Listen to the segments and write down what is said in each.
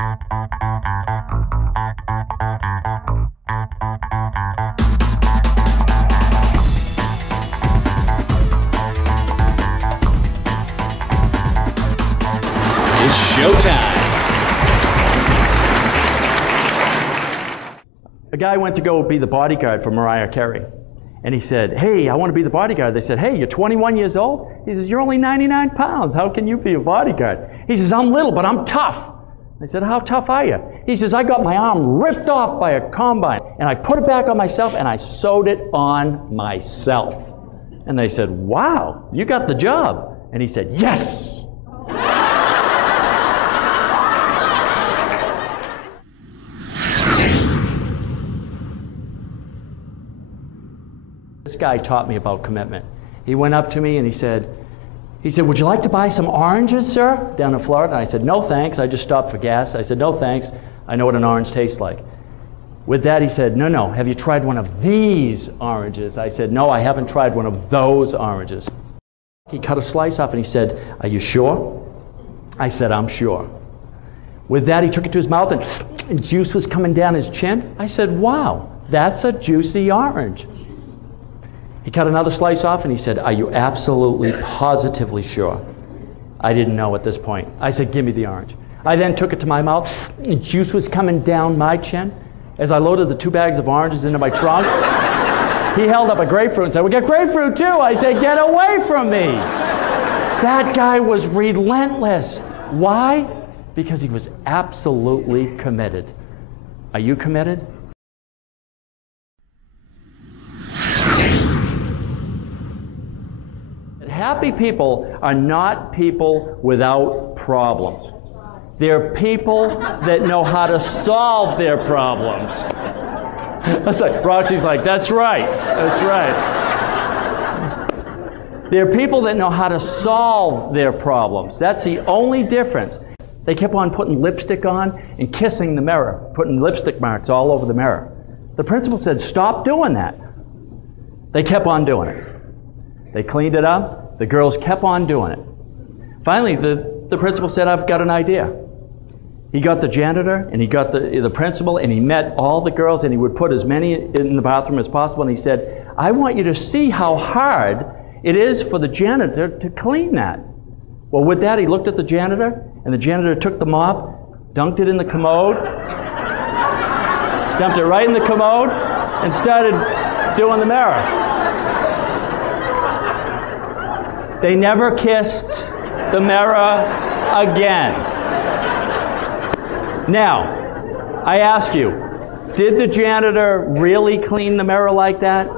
It's showtime. A guy went to go be the bodyguard for Mariah Carey. And he said, hey, I want to be the bodyguard. They said, hey, you're 21 years old? He says, you're only 99 pounds. How can you be a bodyguard? He says, I'm little, but I'm tough. They said, how tough are you? He says, I got my arm ripped off by a combine, and I put it back on myself, and I sewed it on myself. And they said, wow, you got the job. And he said, yes. This guy taught me about commitment. He went up to me and he said, would you like to buy some oranges, sir, down in Florida? And I said, no thanks, I just stopped for gas. I said, no thanks, I know what an orange tastes like. With that he said, no, have you tried one of these oranges? I said, no, I haven't tried one of those oranges. He cut a slice off and he said, are you sure? I said, I'm sure. With that he took it to his mouth and juice was coming down his chin. I said, wow, that's a juicy orange. He cut another slice off and he said, are you absolutely positively sure? I didn't know at this point. I said, give me the orange. I then took it to my mouth and juice was coming down my chin. As I loaded the 2 bags of oranges into my trunk, he held up a grapefruit and said, we got grapefruit too. I said, get away from me. That guy was relentless. Why? Because he was absolutely committed. Are you committed? Happy people are not people without problems. They're people that know how to solve their problems. That's like, Roxy's like, that's right, that's right. They're people that know how to solve their problems. That's the only difference. They kept on putting lipstick on and kissing the mirror, putting lipstick marks all over the mirror. The principal said, stop doing that. They kept on doing it. They cleaned it up. The girls kept on doing it. Finally, the principal said, I've got an idea. He got the janitor, and he got the principal, and he met all the girls, and he would put as many in the bathroom as possible, and he said, I want you to see how hard it is for the janitor to clean that. Well, with that, he looked at the janitor, and the janitor took the mop, dunked it in the commode, dumped it right in the commode, and started doing the mirror. They never kissed the mirror again. Now, I ask you, did the janitor really clean the mirror like that?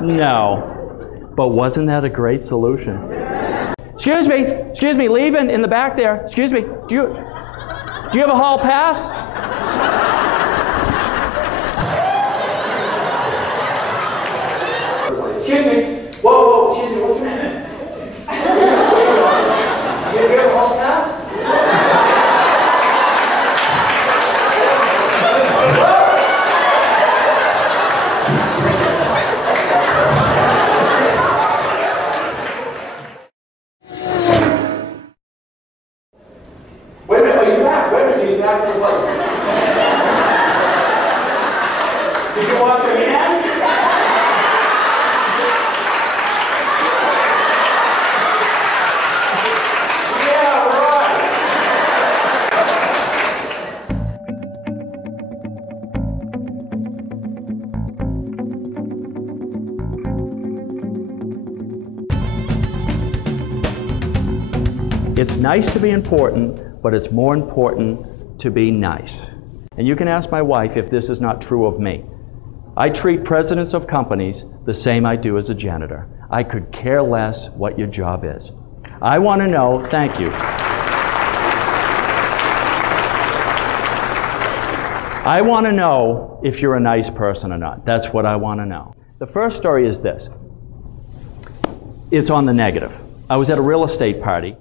No. But wasn't that a great solution? Excuse me, leaving in the back there. Excuse me, do you have a hall pass? Excuse me. Whoa, excuse me, what's your name? You have a hall pass? Wait a minute, are you back? Wait a minute, she's back to the light. Did you wash your hands? It's nice to be important, but it's more important to be nice. And you can ask my wife if this is not true of me. I treat presidents of companies the same I do as a janitor. I could care less what your job is. I want to know, thank you. I want to know if you're a nice person or not. That's what I want to know. The first story is this. It's on the negative. I was at a real estate party.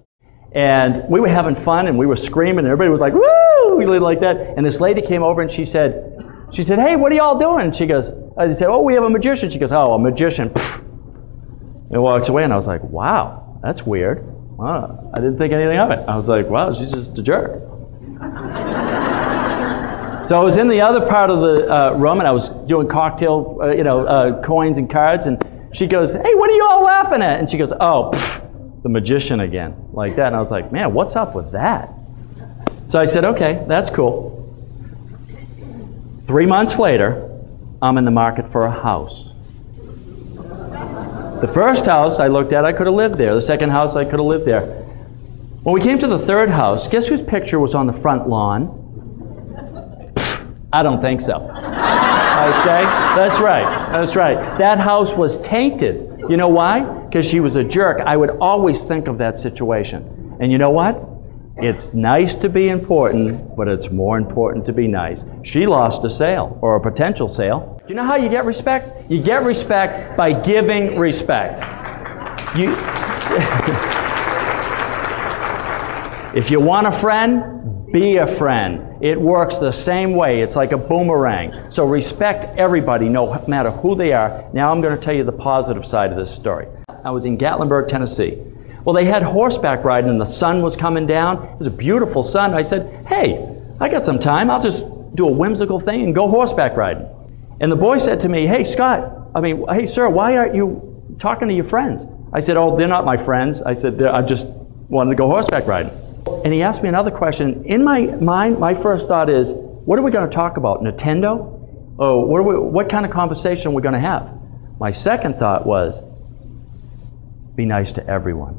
And we were having fun, and we were screaming, and everybody was like, woo, like that. And this lady came over, and she said, hey, what are y'all doing? She goes, I said, oh, we have a magician. She goes, oh, a magician. And walks away, and I was like, wow, that's weird. Wow, I didn't think anything of it. I was like, wow, she's just a jerk. So I was in the other part of the room, and I was doing cocktail, coins and cards, and she goes, "Hey, what are you all laughing at?" And she goes, "Oh, the magician again," like that. And I was like, "Man, what's up with that?" So I said, "Okay, that's cool." 3 months later, I'm in the market for a house. The first house I looked at, I could have lived there. The second house, I could have lived there. When we came to the third house, guess whose picture was on the front lawn? I don't think so. Okay? That's right. That's right. That house was tainted. You know why? Because she was a jerk. I would always think of that situation. And you know what? It's nice to be important, but it's more important to be nice. She lost a sale, or a potential sale. You know how you get respect? You get respect by giving respect. If you want a friend, be a friend. It works the same way. It's like a boomerang. So respect everybody, no matter who they are. Now I'm going to tell you the positive side of this story. I was in Gatlinburg, Tennessee. Well, they had horseback riding, and the sun was coming down. It was a beautiful sun. I said, "Hey, I got some time. I'll just do a whimsical thing and go horseback riding." And the boy said to me, "Hey, hey, sir, why aren't you talking to your friends?" I said, "Oh, they're not my friends." I said, "I just wanted to go horseback riding." And he asked me another question. In my mind, my first thought is, what are we going to talk about? Nintendo? Oh, what kind of conversation are we going to have? My second thought was, be nice to everyone,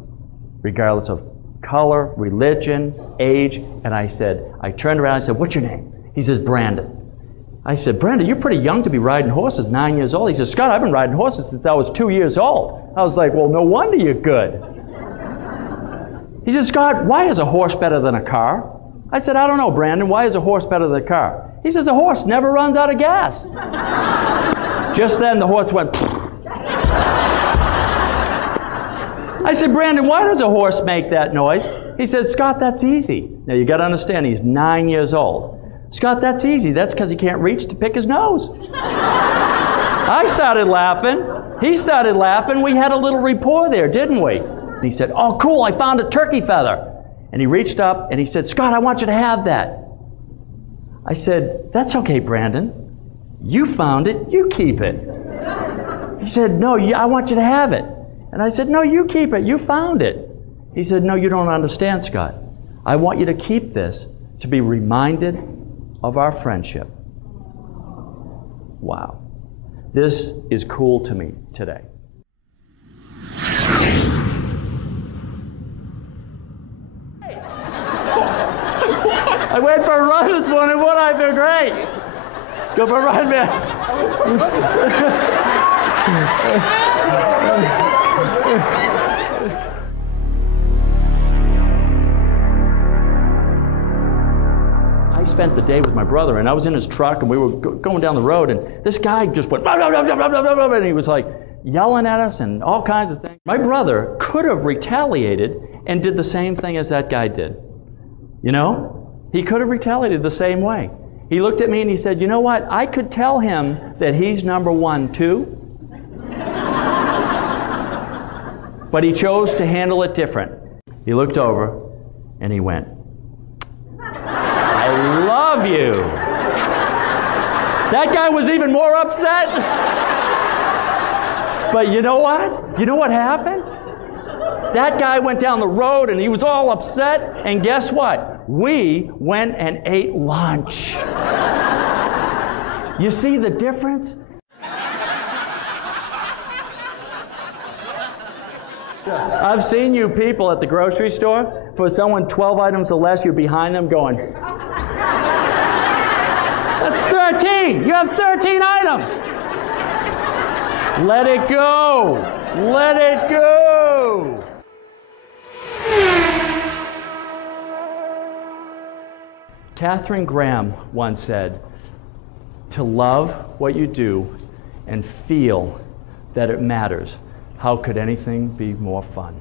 regardless of color, religion, age. And I turned around and I said, "What's your name?" He says, "Brandon." I said, "Brandon, you're pretty young to be riding horses, 9 years old." He says, "Scott, I've been riding horses since I was 2 years old." I was like, "Well, no wonder you're good." He said, "Scott, why is a horse better than a car?" I said, "I don't know, Brandon. Why is a horse better than a car?" He says, "A horse never runs out of gas." Just then the horse went. I said, "Brandon, why does a horse make that noise?" He said, "Scott, that's easy." Now you got to understand, he's 9 years old. "Scott, that's easy. That's because he can't reach to pick his nose." I started laughing. He started laughing. We had a little rapport there, didn't we? And he said, "Oh, cool, I found a turkey feather." And he reached up and he said, "Scott, I want you to have that." I said, "That's okay, Brandon. You found it, you keep it." He said, "No, I want you to have it." And I said, "No, you keep it, you found it." He said, "No, you don't understand, Scott. I want you to keep this to be reminded of our friendship." Wow. This is cool to me today. I went for a run this morning. What? I feel great. Go for a run, man. I spent the day with my brother, and I was in his truck, and we were going down the road, and this guy just went, blah, blah, blah, blah, blah, blah, blah, and he was like yelling at us and all kinds of things. My brother could have retaliated and did the same thing as that guy did. You know? He could have retaliated the same way. He looked at me and he said, "You know what? I could tell him that he's number one too." But he chose to handle it different. He looked over and he went, "I love you." That guy was even more upset. But you know what? You know what happened? That guy went down the road and he was all upset, and guess what? We went and ate lunch. You see the difference? I've seen you people at the grocery store. For someone 12 items or less, you're behind them going, "That's 13. You have 13 items. Let it go. Let it go." Katharine Graham once said, "To love what you do and feel that it matters, how could anything be more fun?"